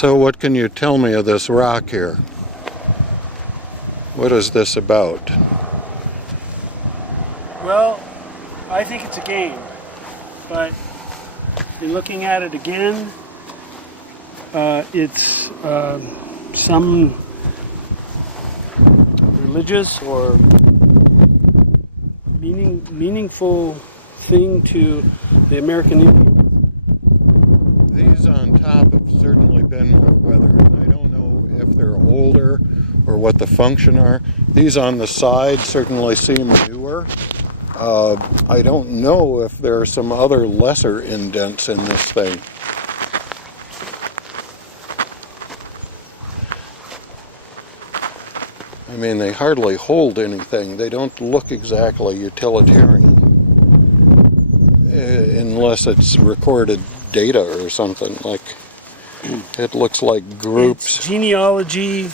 So what can you tell me of this rock here? What is this about? Well, I think it's a game, but in looking at it again, it's some religious or meaningful thing to the American Indians. These on top have certainly been weathered. I don't know if they're older or what the function are. These on the side certainly seem newer. I don't know if there are some other lesser indents in this thing. I mean, they hardly hold anything. They don't look exactly utilitarian. Unless it's recorded data or something. Like, it looks like groups. It's genealogy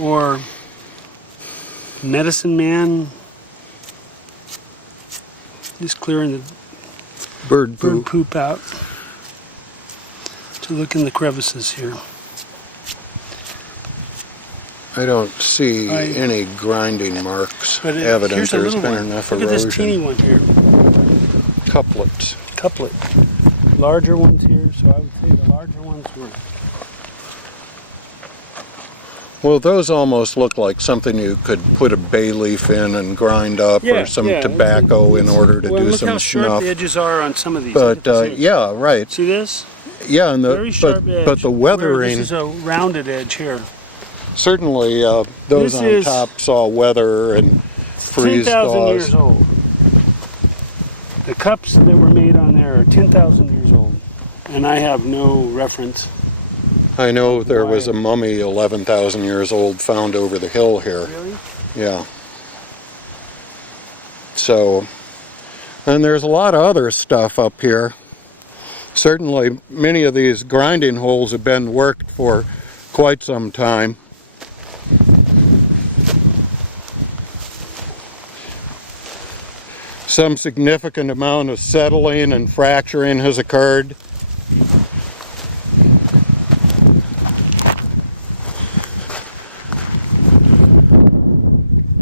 or medicine man. Just clearing the Bird poo. poop out to look in the crevices here. I don't see any grinding marks evident. There's been enough erosion. This teeny one here. Couplets. Couplet. Larger ones here, so I would say the larger ones were. Well, those almost look like something you could put a bay leaf in and grind up, or some tobacco in order to do some snuff. The edges are on some of these. But yeah, right. See this? Yeah, and but the weathering. This is a rounded edge here. Certainly, those on top saw weather and freeze 10,000 years thaws. old. The cups that were made on there are 10,000 years old, and I have no reference. I know there was a mummy 11,000 years old found over the hill here. Really? Yeah. So, and there's a lot of other stuff up here. Certainly, many of these grinding holes have been worked for quite some time. Some significant amount of settling and fracturing has occurred.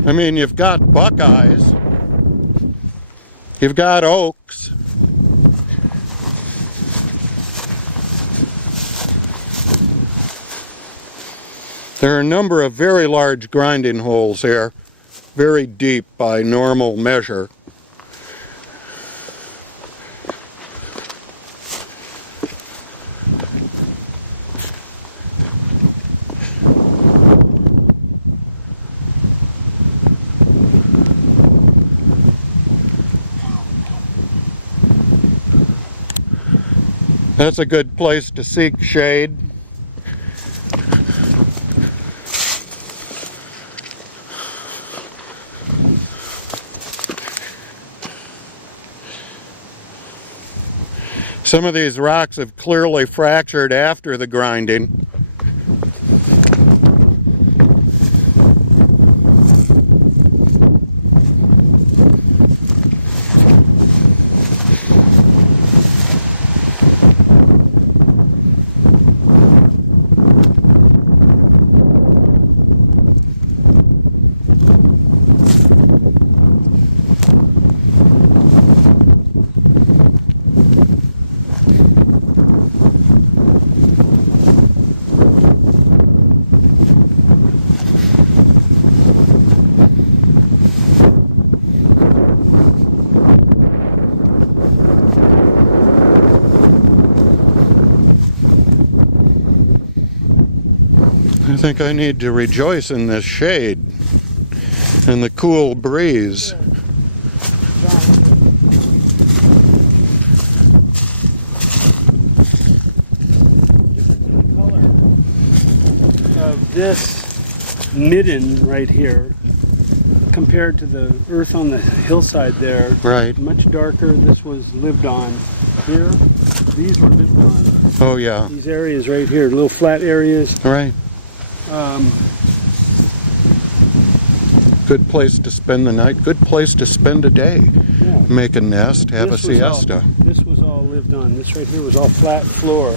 I mean, you've got buckeyes, you've got oaks, there are a number of very large grinding holes here, very deep by normal measure. That's a good place to seek shade. Some of these rocks have clearly fractured after the grinding. I think I need to rejoice in this shade and the cool breeze. This midden right here, compared to the earth on the hillside there, right, much darker. This was lived on. Here, these were lived on. Oh yeah. These areas right here, little flat areas. Right. Good place to spend the night, good place to spend a day. Yeah. Make a nest, have a siesta. This was all lived on, this right was all flat floor.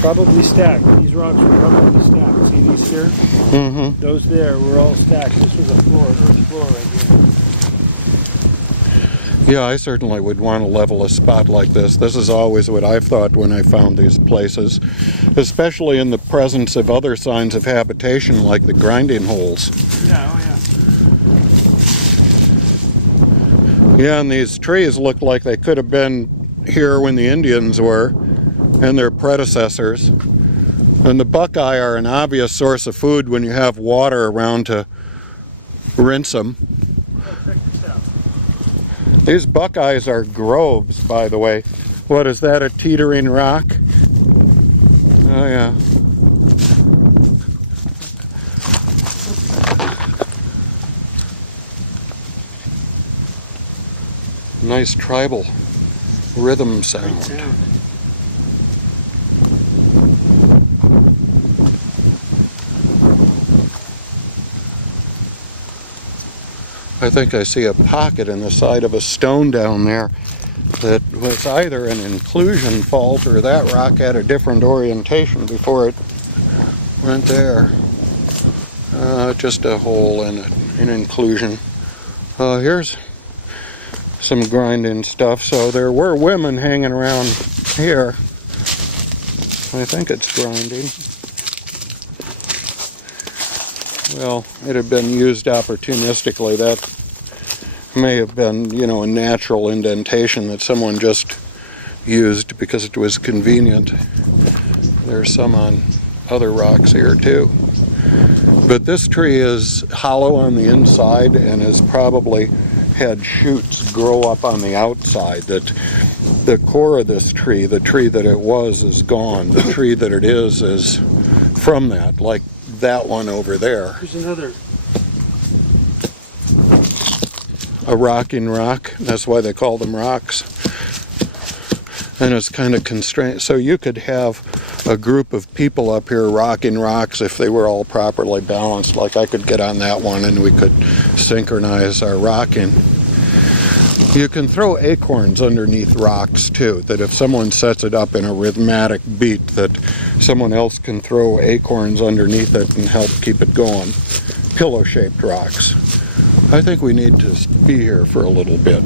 Probably stacked. These rocks were probably stacked. See these here? Mm-hmm. Those there were all stacked. This was a floor, first floor right Yeah, I certainly would want to level a spot like this. This is always what I've thought when I found these places, especially in the presence of other signs of habitation like the grinding holes. there. Yeah, and these trees look like they could have been here when the Indians were and their predecessors. And the buckeye are an obvious source of food when you have water around to rinse them. Oh, check this out. These buckeyes are groves, by the way. What is that, a teetering rock? Oh yeah. Nice tribal rhythm sound. I think I see a pocket in the side of a stone down there that was either an inclusion fault or that rock had a different orientation before it went there. Just a hole in it, an inclusion. Here's some grinding stuff. So there were women hanging around here. I think it's grinding. Well, it had been used opportunistically. That may have been, you know, a natural indentation that someone just used because it was convenient. There's some on other rocks here too. But this tree is hollow on the inside and has probably had shoots grow up on the outside. That the core of this tree, the tree that it was, is gone. The tree that it is from that, like that one over there. Here's another. A rocking rock. That's why they call them rocks. And it's kind of constrained. So you could have a group of people up here rocking rocks if they were all properly balanced. Like I could get on that one and we could synchronize our rocking. You can throw acorns underneath rocks too, that if someone sets it up in a rhythmic beat, that someone else can throw acorns underneath it and help keep it going. Pillow-shaped rocks. I think we need to be here for a little bit.